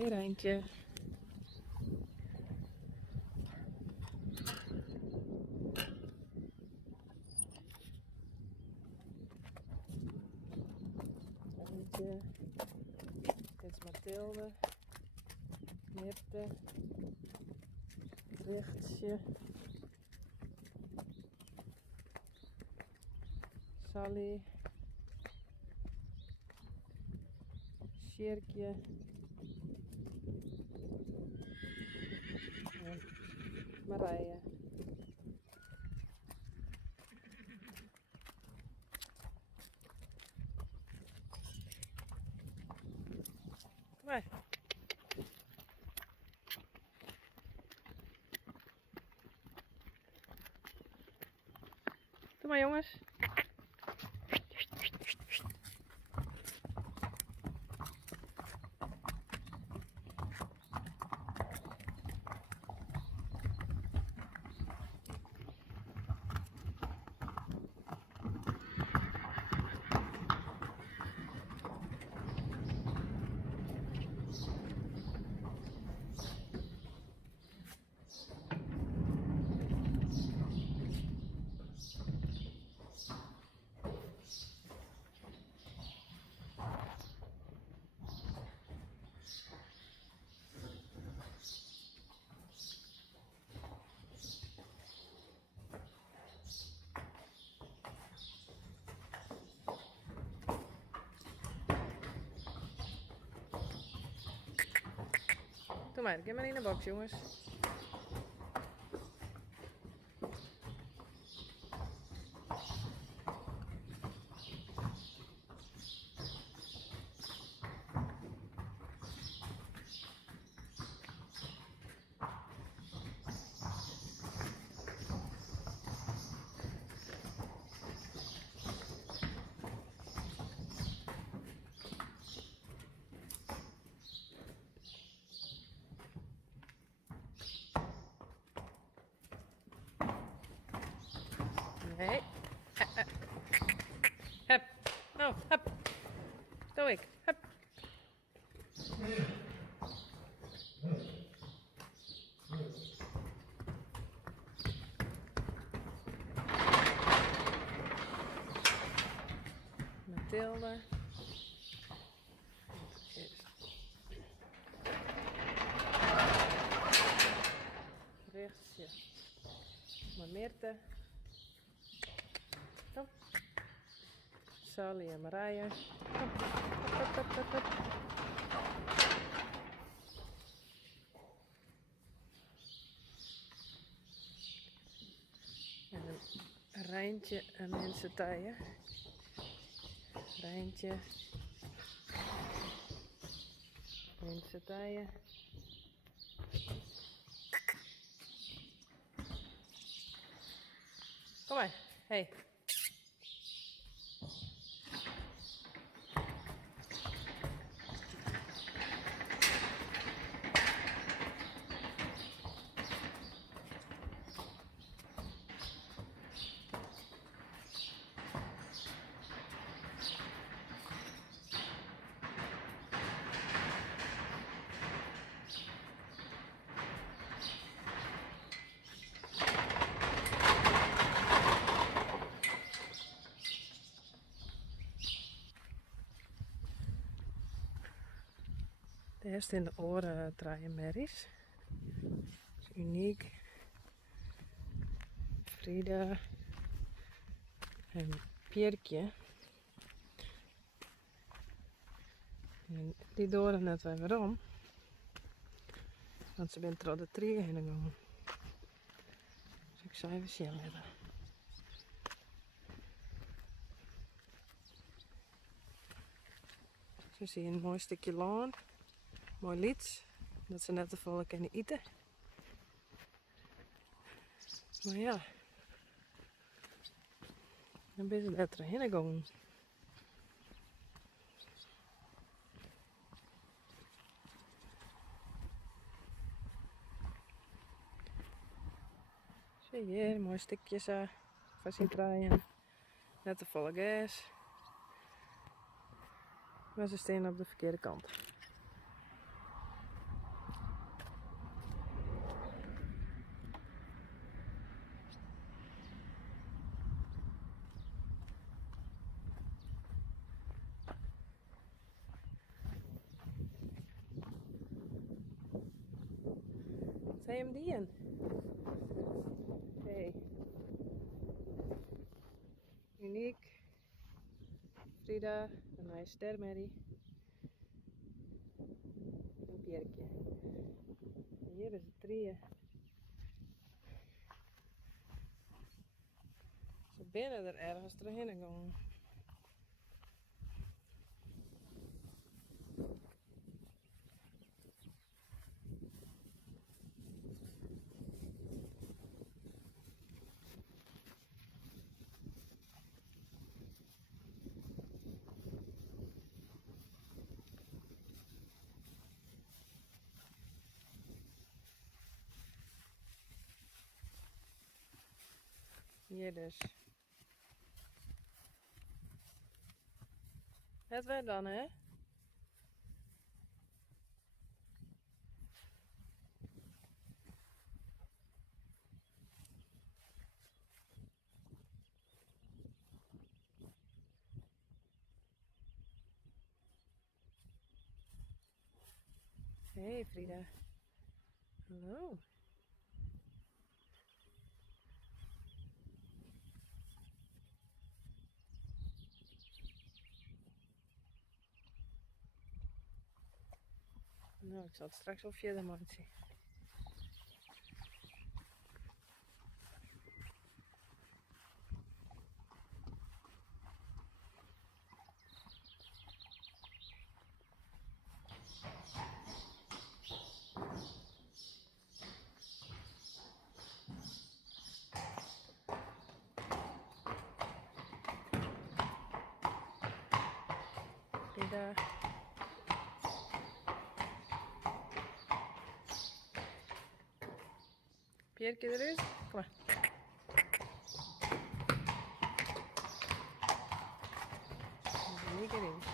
Weer eentje. Eentje. Dit is Mathilde. Mirte. Richtsje. Sally. Sjerkje. En Marije. Kom maar. Kom maar jongens. Doe maar, geef maar in de box jongens. Nee. Hup. Oh, hup. Doe ik. Hup. Mathilde. Rechtsje. Maar Mirte. Kom. Sally en Marije. Kom. Hup, hup, hup, hup, hup. En een Rijntje en mensen taaien. Rijntje. Mensen taaien. Kom maar. Hey. De eerste in de oren draaien merries. Dat is uniek. Frida en Pierkje. En die doren net weer om. Want ze bent er al de tree heen gegaan. Dus ik zou even zien met haar. Zo zie je een mooi stukje laan. Mooi lied. Dat ze net te volle kunnen eten. Maar ja. Dan ben ze net erheen gegaan. Zie je hier, mooi stukjes van zien draaien. Net te volle gas. Maar ze staan op de verkeerde kant. Zij hem dien. Hey. Uniek. Frida, een nice stermerrie. Een pierkje. Hier is het trieën. Ze binnen er ergens doorheen gegaan. Hier dus. Het werd dan, hè? Hey Frida. Hallo. Nou, ik zal het straks wel verder maken. Frida. Pierkje erin. Kom maar. Niet erin.